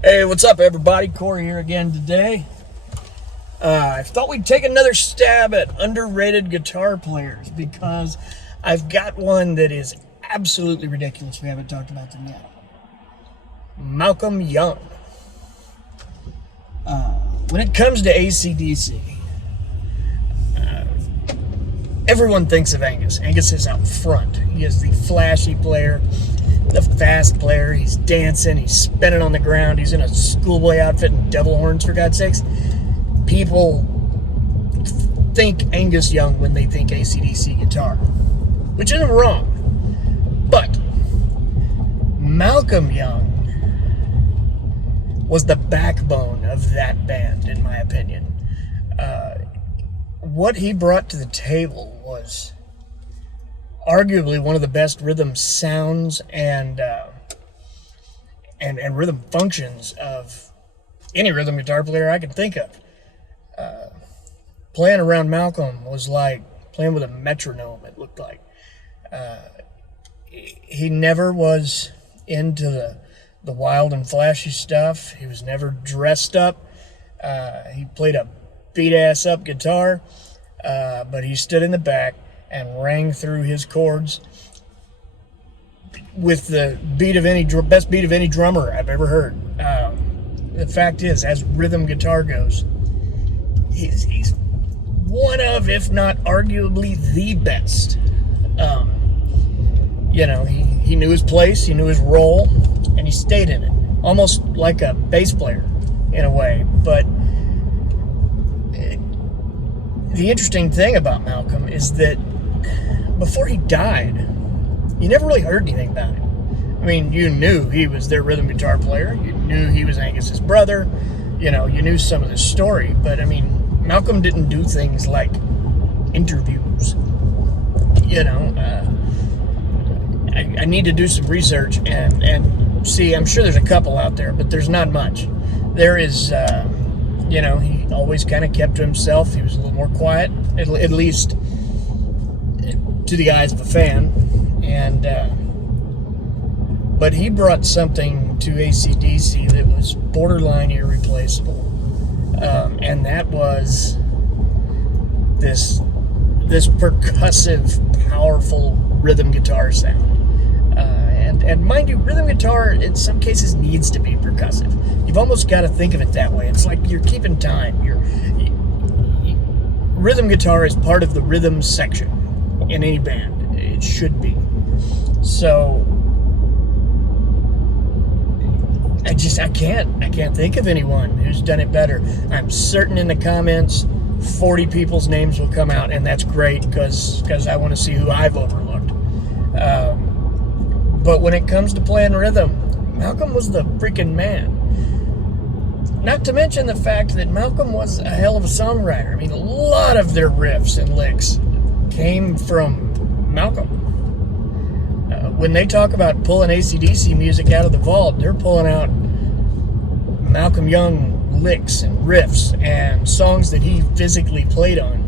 Hey, what's up, everybody? Corey here again today. I thought we'd take another stab at underrated guitar players because I've got one that is absolutely ridiculous. We haven't talked about them yet. Malcolm Young. When it comes to AC/DC, everyone thinks of Angus. Angus is out front. He is the flashy player, the fast player. He's dancing, he's spinning on the ground, he's in a schoolboy outfit and devil horns, for God's sakes. People think Angus Young when they think AC/DC guitar, which isn't wrong. But Malcolm Young was the backbone of that band, in my opinion. What he brought to the table was arguably one of the best rhythm sounds and rhythm functions of any rhythm guitar player I can think of. Playing around Malcolm was like playing with a metronome, it looked like. He never was into the wild and flashy stuff. He was never dressed up. He played a beat-ass up guitar, but he stood in the back and rang through his chords with the beat of best beat of any drummer I've ever heard. The fact is, as rhythm guitar goes, he's one of, if not arguably the best. He knew his place, he knew his role, and he stayed in it, almost like a bass player in a way. But the interesting thing about Malcolm is that before he died, you never really heard anything about him. I mean, you knew he was their rhythm guitar player. You knew he was Angus's brother. You knew some of the story. But, I mean, Malcolm didn't do things like interviews. I need to do some research and see. I'm sure there's a couple out there, but there's not much. There is, he always kind of kept to himself. He was a little more quiet, at least to the eyes of a fan. But he brought something to AC/DC that was borderline irreplaceable. And that was this percussive, powerful rhythm guitar sound. And mind you, rhythm guitar in some cases needs to be percussive. You've almost got to think of it that way. It's like you're keeping time. Rhythm guitar is part of the rhythm section in any band. It should be. So I can't think of anyone who's done it better. I'm certain in the comments 40 people's names will come out, and that's great because I want to see who I've overlooked. But when it comes to playing rhythm, Malcolm was the freaking man. Not to mention the fact that Malcolm was a hell of a songwriter. I mean, a lot of their riffs and licks came from Malcolm. When they talk about pulling AC/DC music out of the vault, they're pulling out Malcolm Young licks and riffs and songs that he physically played on.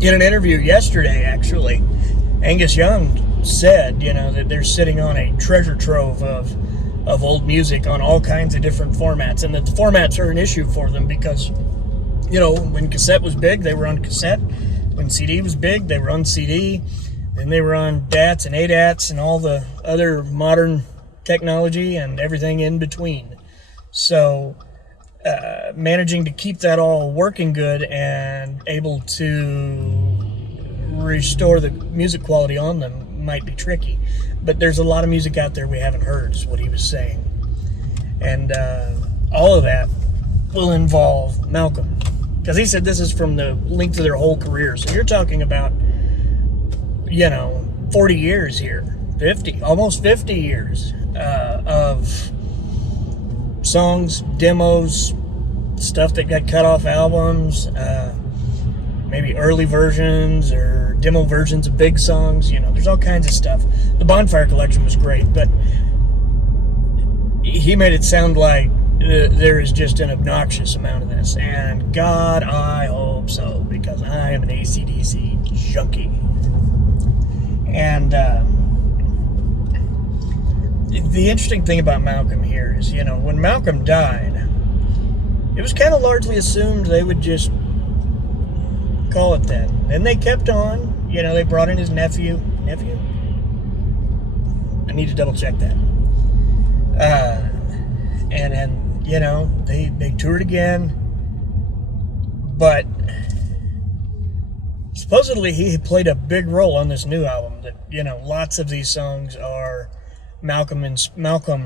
In an interview yesterday, actually, Angus Young said, that they're sitting on a treasure trove of old music on all kinds of different formats, and that the formats are an issue for them because, when cassette was big, they were on cassette. When CD was big, they were on CD. Then they were on DATs and ADATs and all the other modern technology and everything in between. So managing to keep that all working good and able to restore the music quality on them might be tricky. But there's a lot of music out there we haven't heard, is what he was saying. And all of that will involve Malcolm. Because he said this is from the length of their whole career. So you're talking about 40 years here, 50, almost 50 years of songs, demos, stuff that got cut off albums, maybe early versions or demo versions of big songs. There's all kinds of stuff. The Bonfire collection was great, but he made it sound like there is just an obnoxious amount of this. And God, I hope so, because I am an AC/DC junkie. And the interesting thing about Malcolm here is, when Malcolm died, it was kind of largely assumed they would just call it that. Then they kept on. They brought in his nephew. Nephew? I need to double check that. And then, they toured again. But supposedly he played a big role on this new album. That, lots of these songs are Malcolm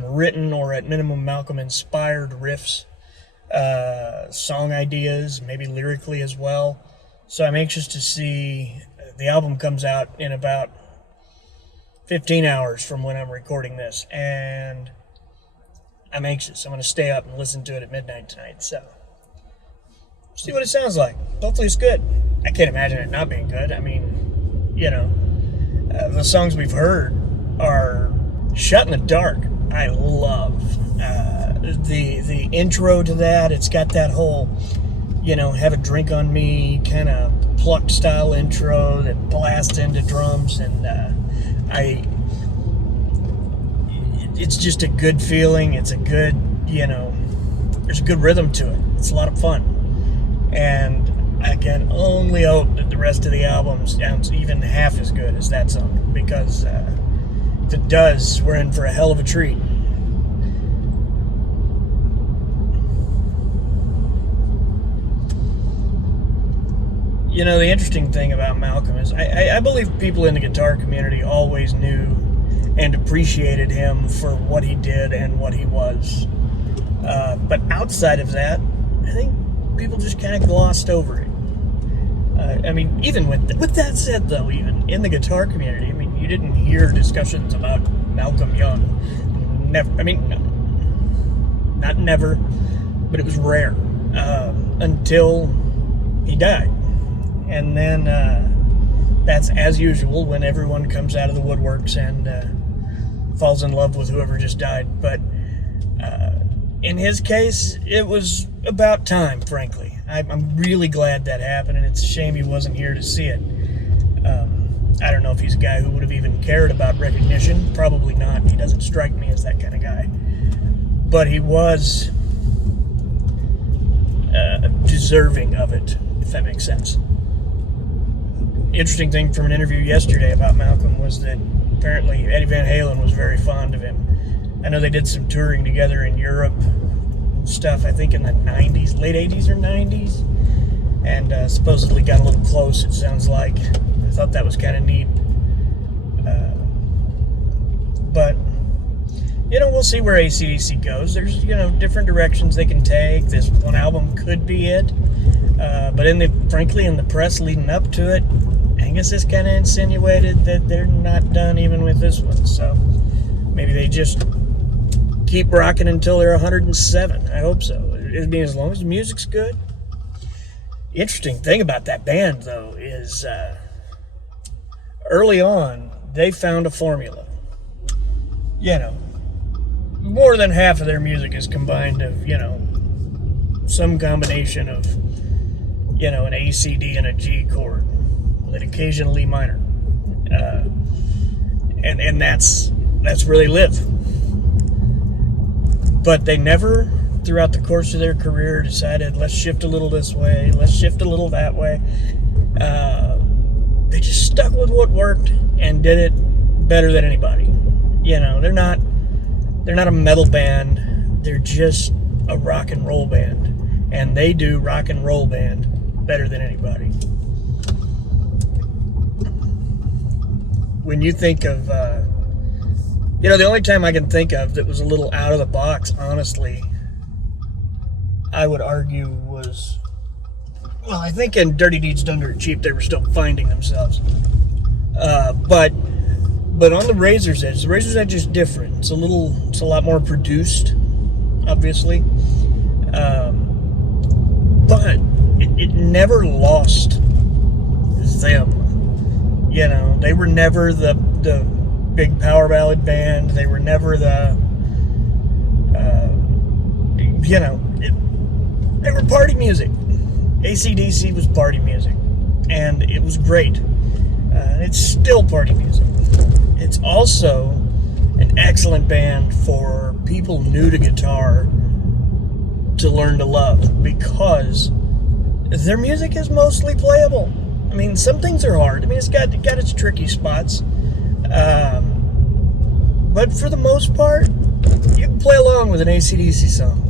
written, or at minimum Malcolm inspired riffs, song ideas, maybe lyrically as well. So I'm anxious to see. The album comes out in about 15 hours from when I'm recording this, and I'm anxious. I'm going to stay up and listen to it at midnight tonight, so see what it sounds like. Hopefully it's good. I can't imagine it not being good. I mean, the songs we've heard are Shut in the Dark. I love the intro to that. It's got that whole, have a drink on me kind of plucked style intro that blasts into drums, and it's just a good feeling. It's a good, there's a good rhythm to it. It's a lot of fun. And I can only hope that the rest of the album sounds even half as good as that song, because if it does, we're in for a hell of a treat. The interesting thing about Malcolm is I believe people in the guitar community always knew and appreciated him for what he did and what he was. But outside of that, I think people just kind of glossed over it. Even with that said, though, even in the guitar community, you didn't hear discussions about Malcolm Young. Never. Not never, but it was rare until he died. And then that's as usual when everyone comes out of the woodworks and falls in love with whoever just died. But in his case, it was about time, frankly. I'm really glad that happened, and it's a shame he wasn't here to see it. I don't know if he's a guy who would have even cared about recognition. Probably not. He doesn't strike me as that kind of guy. But he was deserving of it, if that makes sense. Interesting thing from an interview yesterday about Malcolm was that apparently Eddie Van Halen was very fond of him. I know they did some touring together in Europe and stuff, I think in the 90s, late 80s or 90s, and supposedly got a little close, it sounds like. I thought that was kind of neat. But, we'll see where AC/DC goes. There's, different directions they can take. This one album could be it. But frankly, in the press leading up to it, Angus has kind of insinuated that they're not done even with this one. So maybe they just keep rocking until they're 107. I hope so. As long as the music's good. The interesting thing about that band, though, is early on, they found a formula. More than half of their music is combined of, some combination of, an A, C, D, and a G chord, with occasionally minor. And that's where they live. But they never, throughout the course of their career, decided, let's shift a little this way, let's shift a little that way. They just stuck with what worked and did it better than anybody. They're not a metal band. They're just a rock and roll band, and they do rock and roll band better than anybody. When you think of, the only time I can think of that was a little out of the box, honestly, I would argue was, I think in Dirty Deeds Done Dirt Cheap, they were still finding themselves. But on the Razor's Edge is different. It's a lot more produced, obviously. But it never lost them. They were never the big power ballad band. They were never the, they were party music. AC/DC was party music. And it was great. It's still party music. It's also an excellent band for people new to guitar to learn to love, because their music is mostly playable. I mean, some things are hard. I mean, it's got its tricky spots, but for the most part, you can play along with an AC/DC song.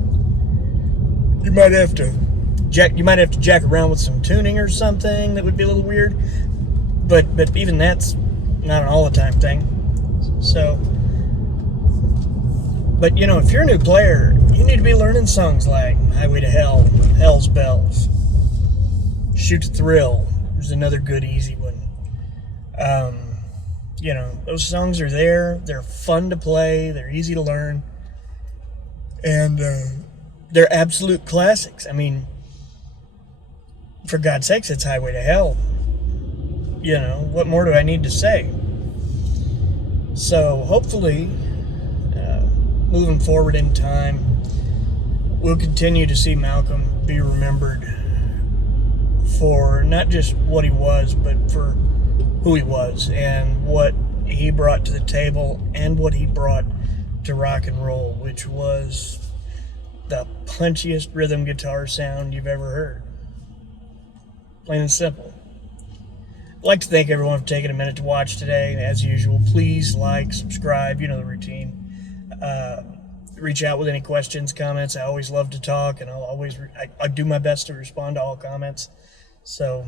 You might have to jack around with some tuning or something that would be a little weird, but even that's not an all the time thing. So, but you know, if you're a new player, you need to be learning songs like Highway to Hell, Hell's Bells, Shoot to Thrill. There's another good easy one. You know, those songs are there. They're fun to play. They're easy to learn. And they're absolute classics. I mean, for God's sakes, it's Highway to Hell. You know, what more do I need to say? So hopefully, moving forward in time, we'll continue to see Malcolm be remembered for not just what he was, but for who he was and what he brought to the table and what he brought to rock and roll, which was the punchiest rhythm guitar sound you've ever heard. Plain and simple. I'd like to thank everyone for taking a minute to watch today. As usual, please like, subscribe, you know the routine. Reach out with any questions, comments. I always love to talk, and I do my best to respond to all comments. So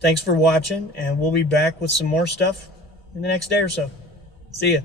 thanks for watching, and we'll be back with some more stuff in the next day or so. See ya.